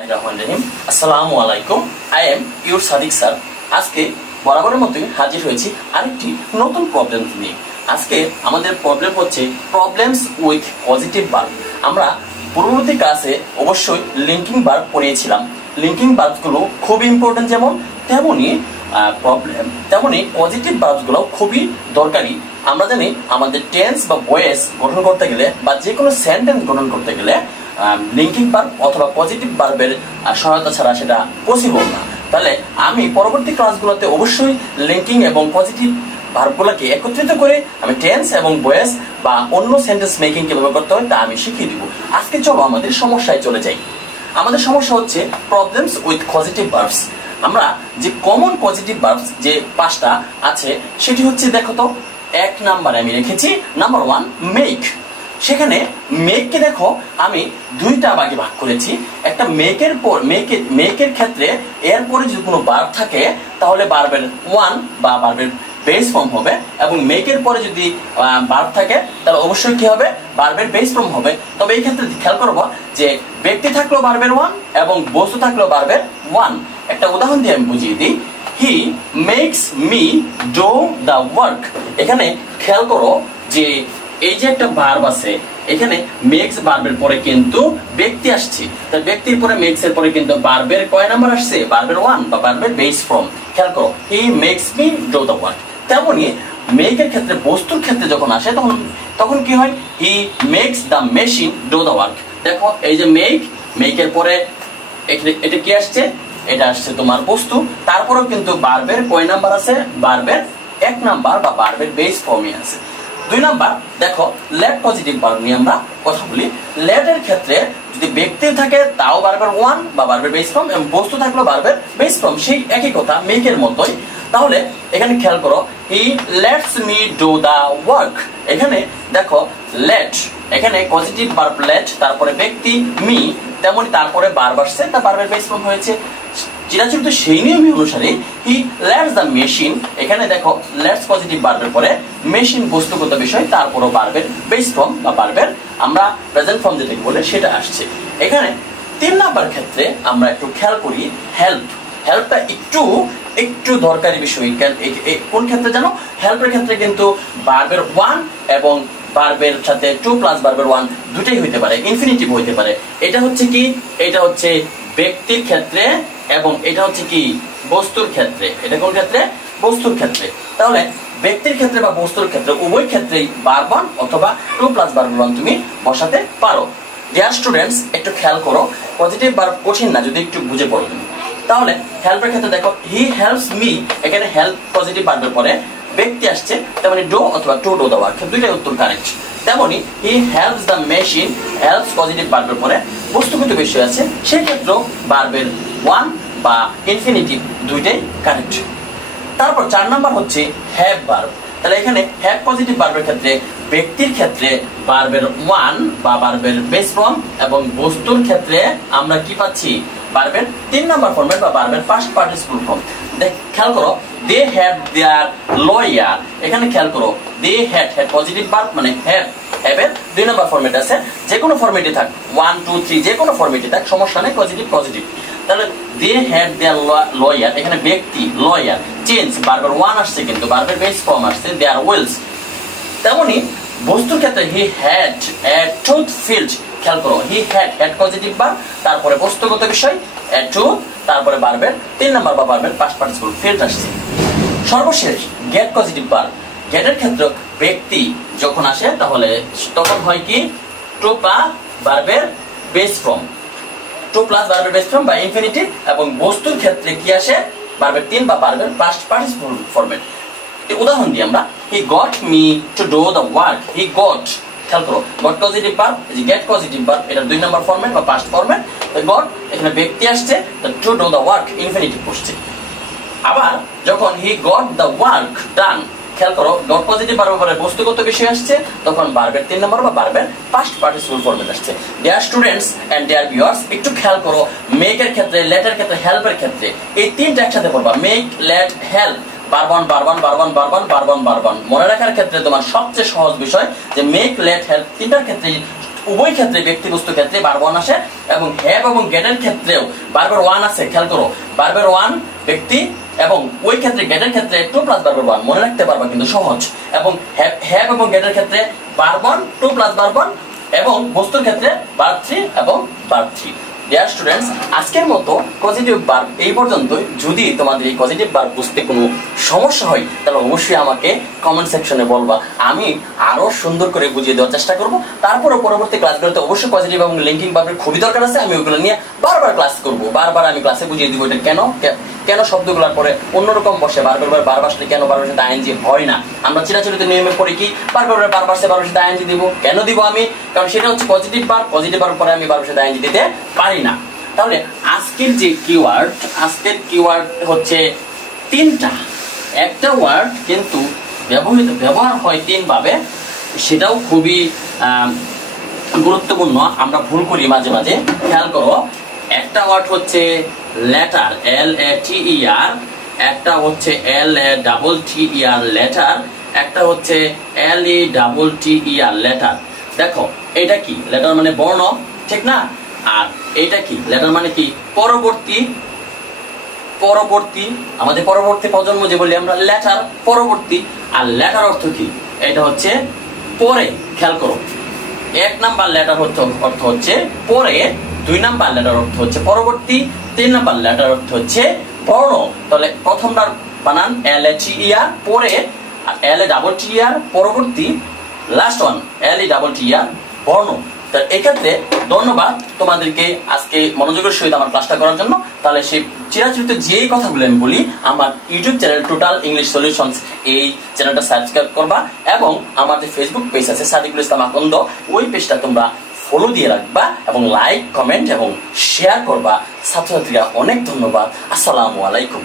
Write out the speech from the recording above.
আসসালামু আলাইকুম। I am your Sadiq sir. আজকে বরাবরের মতোই হাজির হয়েছি আরেকটি নতুন প্রবলেম নিয়ে। আজকে আমাদের প্রবলেম হচ্ছে প্রবলেমস উইথ পজিটিভ ভার্ব। আমরা পূর্ববর্তী ক্লাসে অবশ্যই লিঙ্কিং ভার্ব পড়িয়েছিলাম। লিঙ্কিং ভার্বগুলো খুবই ইম্পর্টেন্ট, যেমন তেমনি পজিটিভ ভার্বগুলো খুবই দরকারি। আমরা জানি আমাদের টেন্স বা ভয়েস গঠন করতে গেলে বা যে কোনো সেন্টেন্স গঠন করতে গেলে লিঙ্কিং ভার্ব অথবা পজিটিভ ভার্বের সহায়তা ছাড়া সেটা পসিবল না। তাহলে আমি পরবর্তী ক্লাসগুলোতে অবশ্যই লিঙ্কিং এবং পজিটিভ ভার্বগুলোকে একত্রিত করে আমি টেন্স এবং ভয়েস বা অন্য সেন্টেন্স মেকিং কিভাবে করতে হয় তা আমি শিখিয়ে দিব। আজকে চলো আমাদের সমস্যায় চলে যাই। আমাদের সমস্যা হচ্ছে প্রবলেমস উইথ পজিটিভ ভার্বস। আমরা যে কমন পজিটিভ ভার্বস যে পাঁচটা আছে সেটি হচ্ছে, দেখো তো, এক নাম্বারে আমি রেখেছি নাম্বার 1 মেক। সেখানে মেককে দেখো আমি দুইটা ভাগে ভাগ করেছি। একটা মেকের ক্ষেত্রে এরপরে যদি কোনো ভার্ব থাকে তাহলে ভার্বের ওয়ান বা ভার্বের বেস ফর্ম হবে, এবং মেকের পরে যদি ভার্ব থাকে তাহলে অবশ্যই কি হবে, ভার্বের বেস ফর্ম হবে। তবে এই ক্ষেত্রে খেয়াল করবো যে ব্যক্তি থাকলো ভার্বের ওয়ান এবং বস্তু থাকলো ভার্বের ওয়ান। একটা উদাহরণ দিয়ে আমি বুঝিয়ে দিই। He makes me do the work. এখানে খেয়াল করো যে এই যে একটা ভার্ব আছে, এখানে মেক্স ভার্বের পরে কিন্তু ব্যক্তি আসছে। তাই ব্যক্তির পরে মেক্স এর পরে কিন্তু ভার্বের কয় নাম্বার আসছে, ভার্বের ওয়ান বা ভার্বের বেস ফর্ম। খেয়াল করো, he makes me do the work. তেমনি মেকের ক্ষেত্রে বস্তুর ক্ষেত্রে যখন আসে তখন কি হয়, he makes the machine do the work. দেখো এই যে মেকের পরে এটা কি আসছে, এটা আসছে তোমার বস্তু। তারপরেও কিন্তু ভার্বের কয় নাম্বার আছে, ভার্বের এক নাম্বার বা ভার্বের বেস ফর্মই আছে। দুই নাম্বার দেখো, লেট পজিটিভ ভার্ব নিয়ে আমরা কথা বলি। লেট এর ক্ষেত্রে যদি ব্যক্তি থাকে তাও ভার্বের ওয়ান বা ভার্বের বেস ফর্ম, এবং বস্তু থাকলো ভার্বের বেস ফর্ম, সেই একই কথা মেকের মতোই। তাহলে এখানে খেয়াল করো, he lets me do the work. এখানে দেখো লেট, এখানে পজিটিভ ভার্ব লেট, তারপরে ব্যক্তি মি, তেমনি তারপরে ভার্ব আসছে, তা ভার্বের বেস ফর্ম হয়েছে। চিরাচরিত সেই নিয়ম অনুসারে হি লেটস দ্য মেশিন। এখানে দেখো লেটস পজিটিভ ভার্বের পরে মেশিন বস্তুগত বিষয়, তারপরও ভার্বের বেস ফর্ম বা ভার্বের আমরা প্রেজেন্ট ফর্ম যেটাকে বলে সেটা আসছে। এখানে তিন নাম্বার ক্ষেত্রে আমরা একটু খেয়াল করি, হেল্পটা একটু দরকারি বিষয়। কোন ক্ষেত্রে জানো, হেল্পের ক্ষেত্রে কিন্তু ভার্বের ওয়ান এবং ভার্বের সাথে টু প্লাস ভার্বের ওয়ান দুটাই হইতে পারে, ইনফিনিটিভ হইতে পারে। এটা হচ্ছে কি, এটা হচ্ছে ব্যক্তির ক্ষেত্রে এবং এটা হচ্ছে কি বস্তুর ক্ষেত্রে। এটা কোন ক্ষেত্রে, বস্তুর ক্ষেত্রে। তাহলে ব্যক্তির ক্ষেত্রে বা বস্তুর ক্ষেত্রে উভয় ক্ষেত্রেই ভার্ব ওয়ান অথবা টু প্লাস ভার্ব ওয়ান তুমি বসাতে পারো। ডিয়ার স্টুডেন্টস, একটু খেয়াল করো, পজিটিভ ভার্ব কঠিন না যদি একটু বুঝে পড়ো তুমি। তাহলে হেল্পের ক্ষেত্রে দেখো হি হেল্পস মি, এখানে হেল্প পজিটিভ ভার্বের পরে ব্যক্তি আসছে, তেমনি ডু অথবা টু ডু দা ওয়ার্ক, দুইটাই উত্তর কারেক্ট। তেমনি he helps the machine, helps positive ভার্বের পরে বস্তুগত বিষয় আছে, সেই ক্ষেত্রেও ভার্বের ওয়ান বা ইনফিনিটিভ দুইটাই কারেক্ট। তারপর 4 নাম্বার হচ্ছে হ্যাভ ভার্ব। তাহলে এখানে হ্যাভ পজিটিভ ভার্বের ক্ষেত্রে ব্যক্তির ক্ষেত্রে ভার্বের ওয়ান বা ভার্বের বেস ফর্ম, এবং বস্তুর ক্ষেত্রে আমরা কি পাচ্ছি, ভার্বের 3 নাম্বার ফর্মেট বা ভার্বের পাস্ট পার্টিসিপল ফর্ম। খেয়াল করো, দে হ্যাভ দেয়ার লয়ার। এখানে খেয়াল করো, দে হ্যাড পজিটিভ ভার্ব মানে হ্যাভ এর 2 নাম্বার ফর্মেট আছে, যে কোনো ফর্মেটে থাক, 1 2 3 যে কোনো ফর্মেটে থাক, সমস্যা নেই, পজিটিভ। তাহলে দে হ্যাড দেয়ার লয়ার, এখানে ব্যক্তি লয়ার, চেঞ্জ ভার্বের ওয়ান আসছে কিন্তু ভার্বের বেস ফর্ম আসছে দেয়ার উইলস। তেমনি বস্তুর ক্ষেত্রে he had a tooth field. খেয়াল করো, হি হ্যাড পজিটিভ ভার্ব, তারপরে বস্তুগত বিষয় এ টুথ, তারপরে ভার্বের 3 নাম্বার বা ভার্বের পাস্ট পার্টিসিপল ফিল্ড আসছে। সর্বশেষ গেট পজিটিভ ভার্ব। গেটের ক্ষেত্রে ব্যক্তি যখন আসে তাহলে তখন হয় কি, টু প্লাস ভার্বের বেস ফর্ম, টু প্লাস ভার্বের বেস ফর্ম বা ইনফিনিটিভ, এবং বস্তুর ক্ষেত্রে কি আসে, ভার্বের 3 বা ভার্বের পাস্ট পার্টিসিপল ফর্মেট। উদাহরণ দিই আমরা, he got me to do the work. He got, খেয়াল করো, goat positive verb, get positive verb, এটা 2 নাম্বার ফর্মেট বা পাস্ট ফর্মেট। গট, এখানে ব্যক্তি আসছে, to do the work infinitive বসছে। আবার যখন he got the work done, খেয়াল করো, গট পজিটিভ ভার্বের পরে বস্তুগত বিষয় আসছে, তখন ভার্বের 3 নাম্বার বা ভার্বের পাস্ট পার্টিসিপল ফর্মেট আসছে। Dear students and dear viewers, একটু খেয়াল করো, মেকের ক্ষেত্রে, লেটের ক্ষেত্রে, হেল্পের ক্ষেত্রে এই তিনটা একসাথে পড়বা, মেক লেট হেল্প, বারবান। মনে রাখার ক্ষেত্রে তোমার সবচেয়ে সহজ বিষয় যে মেক লেট হেল্প, তিনটার ক্ষেত্রে উভয় ক্ষেত্রে ব্যক্তি বস্তু ক্ষেত্রে ভার্ব ওয়ান আসে, এবং হ্যাভ এবং গেটের ক্ষেত্রেও ভার্বের ওয়ান আছে। খেয়াল করো, ভার্বের ওয়ান ব্যক্তি, এবং ওই ক্ষেত্রে গেটের ক্ষেত্রে টু প্লাস ভার্বের ওয়ান, মনে রাখতে পারবা কিন্তু সহজ। এবং হ্যাভ এবং গেটের ক্ষেত্রে verb one two plus verb one, এবং বস্তুর ক্ষেত্রে ভার্ব থ্রি এবং ভার্ব থ্রি। ডিয়ার স্টুডেন্টস, আজকের মতো পজিটিভ ভার্ব এই পর্যন্তই। যদি তোমাদের এই পজিটিভ ভার্ব বুঝতে কোনো সমস্যা হয় তাহলে অবশ্যই আমাকে কমেন্ট সেকশনে বলবা, আমি আরো সুন্দর করে বুঝিয়ে দেওয়ার চেষ্টা করব। তারপরে পরবর্তী ক্লাসগুলোতে অবশ্যই পজিটিভ এবং লিঙ্কিং ভার্বের খুবই দরকার আছে, আমি ওগুলো নিয়ে বারবার ক্লাস করব। বারবার আমি ক্লাসে বুঝিয়ে দিব এটা কেন শব্দগুলোর পরে অন্যরকম বসে, বারবার আসলে কেন বারবার সাথে আইএনজি হয় না। আমরা চিরাচরিত নিয়মে পড়ি কি বারবার সাথে আইএনজি দিব, কেন দিব আমি? কারণ সেটা হচ্ছে পজিটিভ ভার্ব, পজিটিভ ভার্ব পরে আমি বারবার সাথে আইএনজি দিতে পারি না। তাহলে আজকের যে কিওয়ার্ড হচ্ছে তিনটা। একটা ওয়ার্ড কিন্তু ব্যবহার হয় তিন ভাবে, সেটাও খুবই গুরুত্বপূর্ণ। আমরা ভুল করি মাঝে মাঝে। খেয়াল করো, একটা ওয়ার্ড হচ্ছে লেটার, LATER, একটা হচ্ছে LATTER লেটার, একটা হচ্ছে LETTER লেটার। দেখো এটা কি? লেটার মানে বর্ণ, ঠিক না? আর এটা কি? লেটার মানে কি? পরবর্তী। আমাদের পরবর্তী প্রজন্ম যে বলি আমরা লেটার, পরবর্তী। আর লেটার অর্থ কি? এটা হচ্ছে পরে। খেয়াল করো, 1 নাম্বার লেটার অর্থ হচ্ছে পরে, 2 নাম্বার লেটার অর্থ হচ্ছে পরবর্তী, 3 নাম্বার লেটার অর্থ হচ্ছে বর্ণ। তাহলে প্রথমটার বানান LATER, পরে LATTER পরবর্তী, লাস্ট ওয়ান LETTER বর্ণ। এক্ষেত্রে ধন্যবাদ তোমাদেরকে আজকে মনোযোগের সহিত আমার ক্লাসটা করার জন্য। তাহলে সেই চিরাচরিত যেই কথাগুলো আমি বলি, আমার YouTube channel total English solutions, এই চ্যানেলটা সাবস্ক্রাইব করবা, এবং আমার যে ফেসবুক পেজ আছে সাদিকুল ইসলাম আকন্দ, ওই পেজটা তোমরা ফলো দিয়ে রাখবা, এবং লাইক, কমেন্ট এবং শেয়ার করবা। ছাত্রছাত্রীরা অনেক ধন্যবাদ। আসসালামু আলাইকুম।